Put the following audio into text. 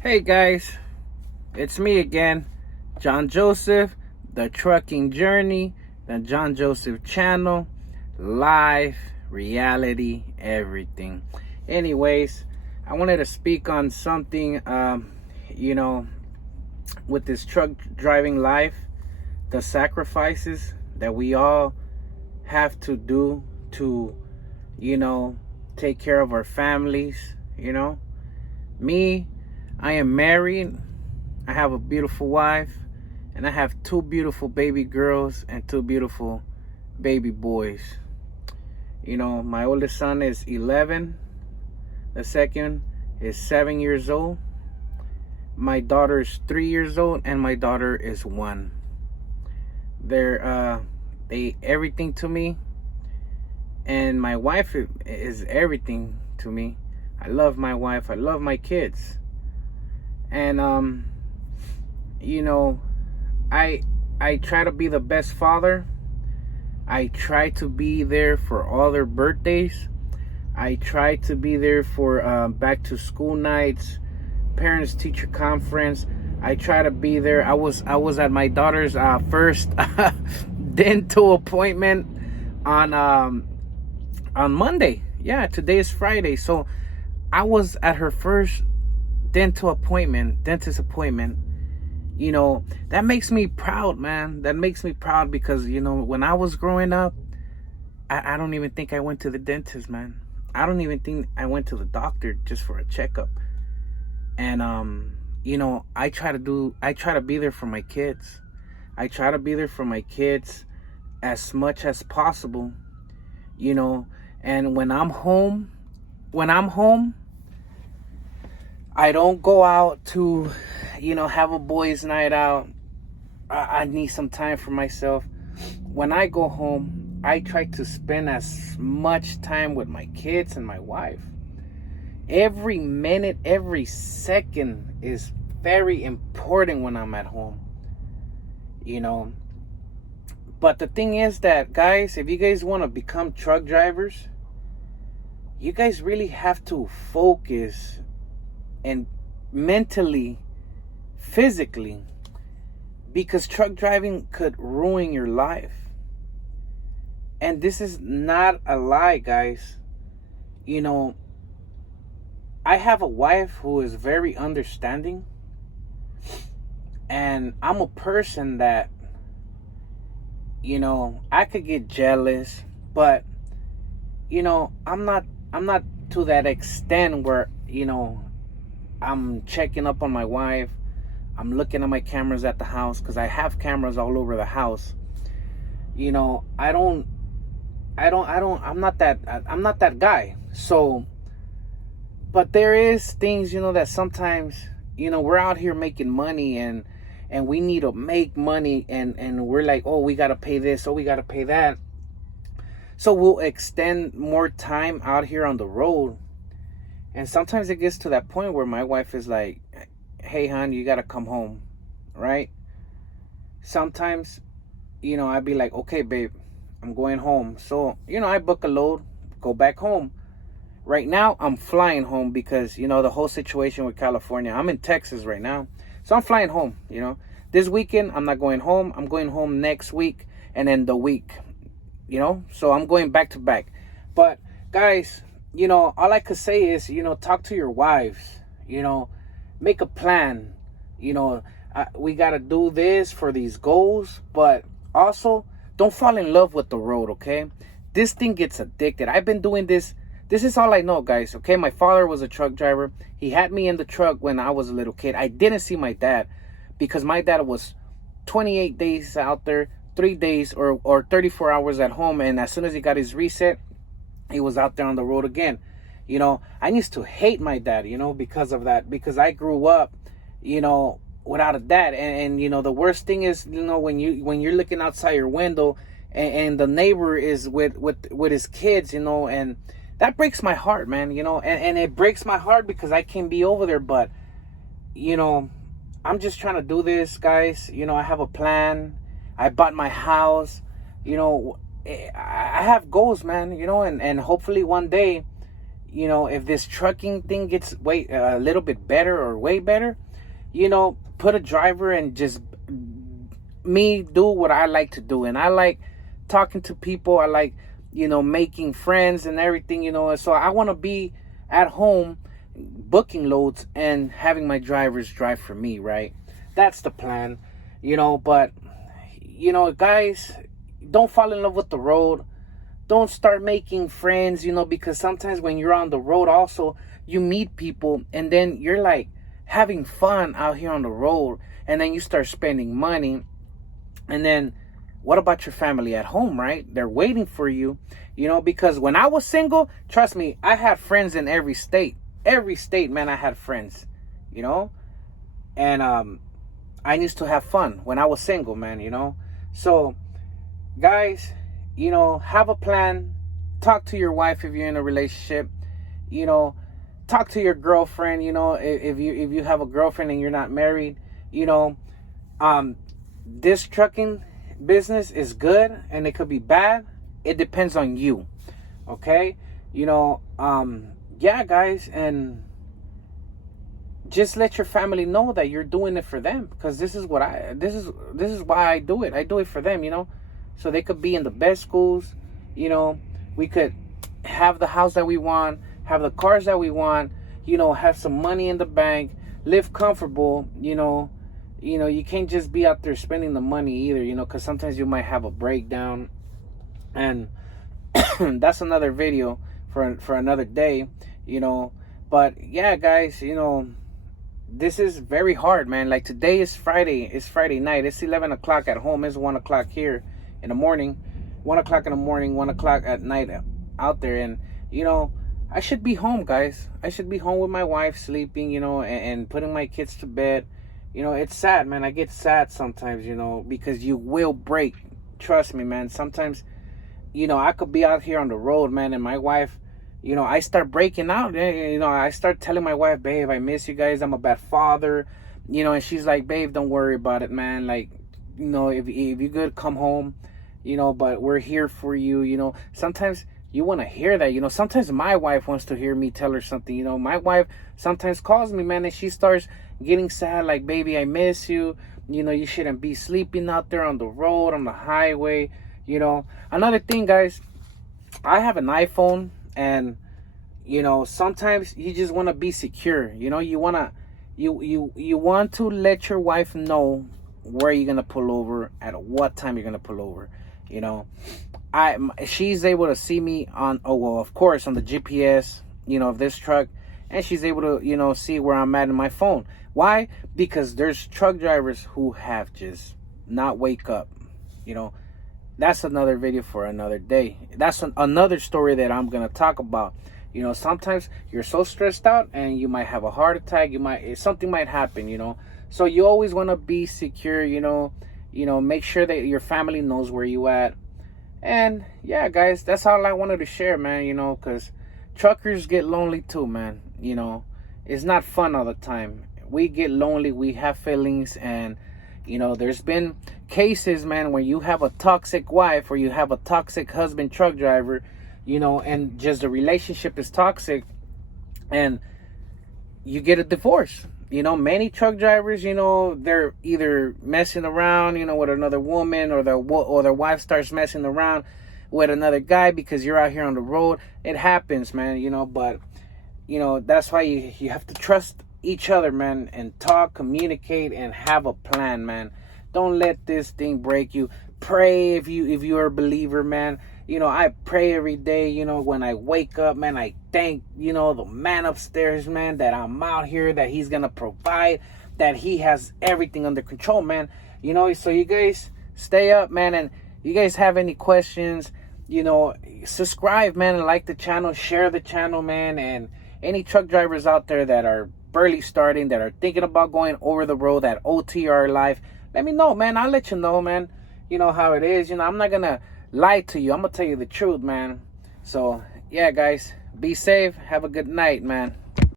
Hey guys, it's me again, John Joseph, the Trucking Journey, the John Joseph channel, life, reality, everything. Anyways, I wanted to speak on something, you know, with this truck driving life, the sacrifices that we all have to do to, you know, take care of our families, Me, I am married. I have a beautiful wife, and I have two beautiful baby girls and two beautiful baby boys. My oldest son is 11. The second is 7 years old. My daughter is 3 years old, and my daughter is 1. They everything to me, and my wife is everything to me. I love my wife. I love my kids. And I try to be the best father. I try to be there for all their birthdays. I try to be there for back to school nights, parents teacher conference. I try to be there. I was at my daughter's first dental appointment on Monday. Yeah, today is Friday. So I was at her first dentist appointment. That makes me proud, man. That makes me proud because, when I was growing up, I don't even think I went to the dentist, man. I don't even think I went to the doctor just for a checkup. And, I try to be there for my kids. I try to be there for my kids as much as possible, and when I'm home, I don't go out to, have a boys' night out. I need some time for myself. When I go home, I try to spend as much time with my kids and my wife. Every minute, every second is very important when I'm at home. But the thing is that, guys, if you guys want to become truck drivers, you guys really have to focus and mentally, physically, because truck driving could ruin your life. And this is not a lie, guys. I have a wife who is very understanding, and I'm a person that, I could get jealous, but I'm not to that extent where, I'm checking up on my wife. I'm looking at my cameras at the house because I have cameras all over the house. I'm not that guy. So, but there is things, that sometimes, we're out here making money and we need to make money and we're like, oh, we got to pay this. Oh, we got to pay that. So we'll extend more time out here on the road. And sometimes it gets to that point where my wife is like, hey, hon, you got to come home, right? Sometimes, I'd be like, okay, babe, I'm going home. So, I book a load, go back home. Right now, I'm flying home because, the whole situation with California. I'm in Texas right now. So I'm flying home, This weekend, I'm not going home. I'm going home next week and then the week, So I'm going back to back. But, guys, all I could say is, talk to your wives, make a plan, we got to do this for these goals, but also don't fall in love with the road, okay? This thing gets addicted. I've been doing this. This is all I know, guys, okay? My father was a truck driver. He had me in the truck when I was a little kid. I didn't see my dad because my dad was 28 days out there, 3 days or 34 hours at home. And as soon as he got his reset, he was out there on the road again. I used to hate my dad, because of that, because I grew up, without a dad. And the worst thing is, when you're looking outside your window and the neighbor is with his kids, and that breaks my heart, man, and it breaks my heart because I can't be over there. But, I'm just trying to do this, guys. I have a plan. I bought my house, I have goals, man, and hopefully one day, you know, if this trucking thing gets a little bit better or way better, you know, put a driver and just me do what I like to do. And I like talking to people. I like, you know, making friends and everything, you know. So I want to be at home booking loads and having my drivers drive for me, right? That's the plan, you know. But, you know, guys, don't fall in love with the road. Don't start making friends, you know, because sometimes when you're on the road also, you meet people and then you're like having fun out here on the road, and then you start spending money. And then what about your family at home, right? They're waiting for you, you know, because when I was single, trust me, I had friends in every state. Every state, man, I had friends, you know. And I used to have fun when I was single, man, you know. So, guys, you know, have a plan. Talk to your wife if you're in a relationship. You know, talk to your girlfriend. You know, if you have a girlfriend and you're not married, you know, this trucking business is good and it could be bad. It depends on you. Okay, you know, yeah, guys, and just let your family know that you're doing it for them, because this is why I do it. I do it for them, you know. So they could be in the best schools, you know. We could have the house that we want, have the cars that we want, you know, have some money in the bank, live comfortable, you know. You know, you can't just be out there spending the money either, you know, because sometimes you might have a breakdown. And that's another video for another day, you know. But yeah, guys, you know, this is very hard, man. Like today is Friday. It's Friday night. It's 11 o'clock at home. It's 1 o'clock here in the morning. 1 o'clock in the morning, 1 o'clock at night out there. And, you know, I should be home, guys. I should be home with my wife sleeping, you know, and putting my kids to bed. You know, it's sad, man. I get sad sometimes, you know, because you will break. Trust me, man. Sometimes, you know, I could be out here on the road, man, and my wife, you know, I start breaking out. You know, I start telling my wife, babe, I miss you guys. I'm a bad father. You know, and she's like, babe, don't worry about it, man. Like, you know, if you could come home, you know, but we're here for you, you know. Sometimes you want to hear that, you know. Sometimes my wife wants to hear me tell her something, you know. My wife sometimes calls me, man, and she starts getting sad, like, baby, I miss you. You know, you shouldn't be sleeping out there on the road, on the highway, you know. Another thing, guys, I have an iPhone, and, you know, sometimes you just want to be secure, you know. You want to, you want to let your wife know where you're going to pull over, at what time you're going to pull over, you know. She's able to see me on, oh, well, of course, on the GPS, you know, of this truck. And she's able to, you know, see where I'm at in my phone. Why? Because there's truck drivers who have just not wake up. You know, that's another video for another day. That's another story that I'm going to talk about. You know, sometimes you're so stressed out and you might have a heart attack. Something might happen, you know. So you always want to be secure, you know, make sure that your family knows where you at. And yeah, guys, that's all I wanted to share, man, you know, because truckers get lonely too, man. You know, it's not fun all the time. We get lonely, we have feelings, and, you know, there's been cases, man, where you have a toxic wife or you have a toxic husband, truck driver, you know, and just the relationship is toxic, and you get a divorce. You know, many truck drivers, you know, they're either messing around, you know, with another woman, or their wife starts messing around with another guy because you're out here on the road. It happens, man, you know, but, you know, that's why you have to trust each other, man, and talk, communicate, and have a plan, man. Don't let this thing break you. Pray if you're a believer, man. You know, I pray every day, you know, when I wake up, man. I thank, you know, the man upstairs, man, that I'm out here, that he's gonna provide, that he has everything under control, man. You know, so you guys stay up, man, and you guys have any questions, you know, subscribe, man, and like the channel, share the channel, man. And any truck drivers out there that are barely starting, that are thinking about going over the road, that OTR life, let me know, man. I'll let you know, man. You know how it is. You know, I'm not gonna lie to you. I'm gonna tell you the truth, man. So yeah, guys, be safe. Have a good night, man.